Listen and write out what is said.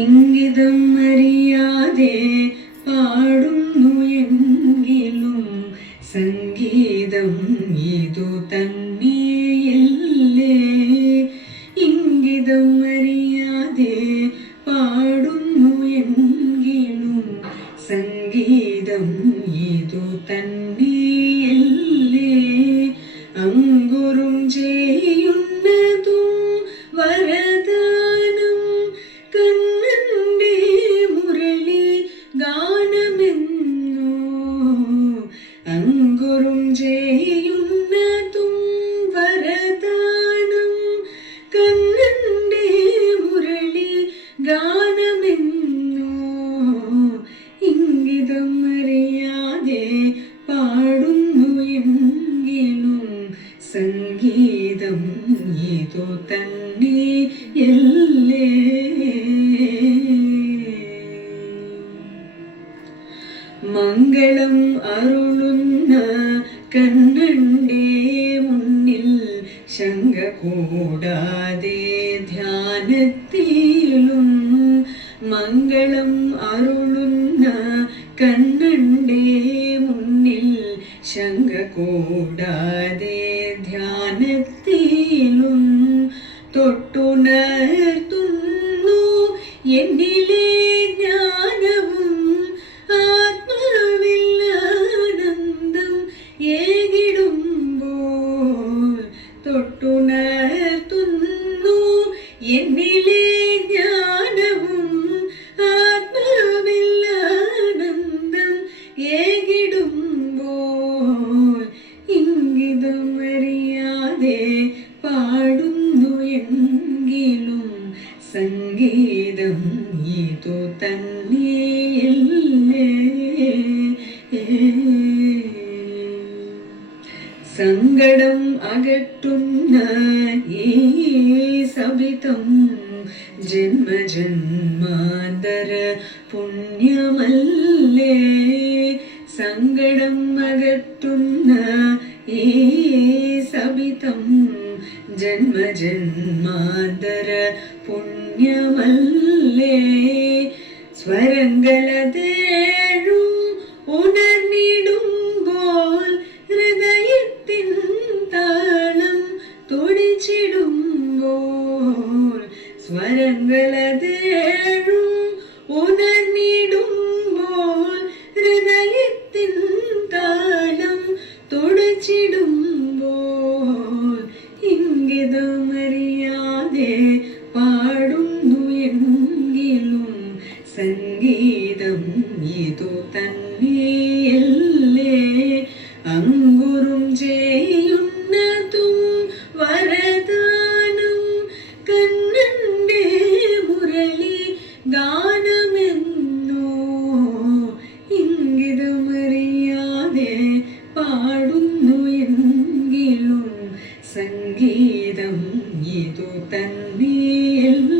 ഇംഗിതം അറിയാതെ പാടുന്നു എങ്കിലും സംഗീതം ഇതു തന്നെയല്ലേ. ഇംഗിതം അറിയാതെ പാടുന്നു എങ്കിലും സംഗീതം ഇതു തന്നെയല്ലേ. അങ്കുറും ചെയ്യുന്നതും വരദാനം കണ്ണന്റെ മുരളി ഗാനമെന്നു. അങ്കുറും ചെയ്യുന്നതും വരദാനം കണ്ണന്റെ മുരളി ഗാനമെന്നു. ഇംഗിതം അറിയാതെ പാടുന്നു എങ്കിലും സംഗീതം ഇതു തന്നെയല്ലേ. മംഗളം അരുളുന്ന കണ്ണന്റെ മുന്നിൽ ശങ്ക കൂടാതെ ധ്യാനത്തിലും. മംഗളം അരുളുന്ന കണ്ണന്റെ മുന്നിൽ ശങ്ക കൂടാതെ ധ്യാനത്തിലും തൊട്ടുണർത്തുന്നു എന്നിലെ ജ്ഞാനവും ആത്മാവിൽ ആനന്ദം ഏകിടുമ്പോൾ. തൊട്ടുണർത്തുന്നു എന്നിലെ ജ്ഞാനവും ആത്മാവിൽ ആനന്ദം ഏകിടുമ്പോൾ. ഇംഗിതം അറിയാതെ പാടുന്നു എങ്കിലും സംഗീതം ഇതു തന്നെയല്ലേ. സങ്കടം അകറ്റുന്ന ഈ സവിതം ജന്മജന്മാന്തര പുണ്യമല്ലേ. സങ്കടം അകറ്റുന്ന ഈ സവിതം ജന്മജന്മാന്തര പുണ്യമല്ലേ. സ്വരങ്ങളതേഴും ഉണർന്നിടുമ്പോൾ ഹൃദയത്തിൻ താളം തുടിച്ചിടുമ്പോൾ. സ്വരങ്ങളതേഴും ഉണർന്നിടുമ്പോൾ ഹൃദയത്തിൻ താളം തുടിച്ചിടുമ്പോൾ. ഇംഗിതമറിയാതെ പാടുന്നു എങ്കിലും സംഗീതം ഇതു തന്നെയല്ലേ. അങ്കുറും ചെയ്യുന്നതും വരദാനം കണ്ണന്റെ മുരളി ഗാനമെന്നു. ഇംഗിതമറിയാതെ പാടുന്നു എങ്കിലും സംഗീതം ഇതു തന്നെയല്ലേ.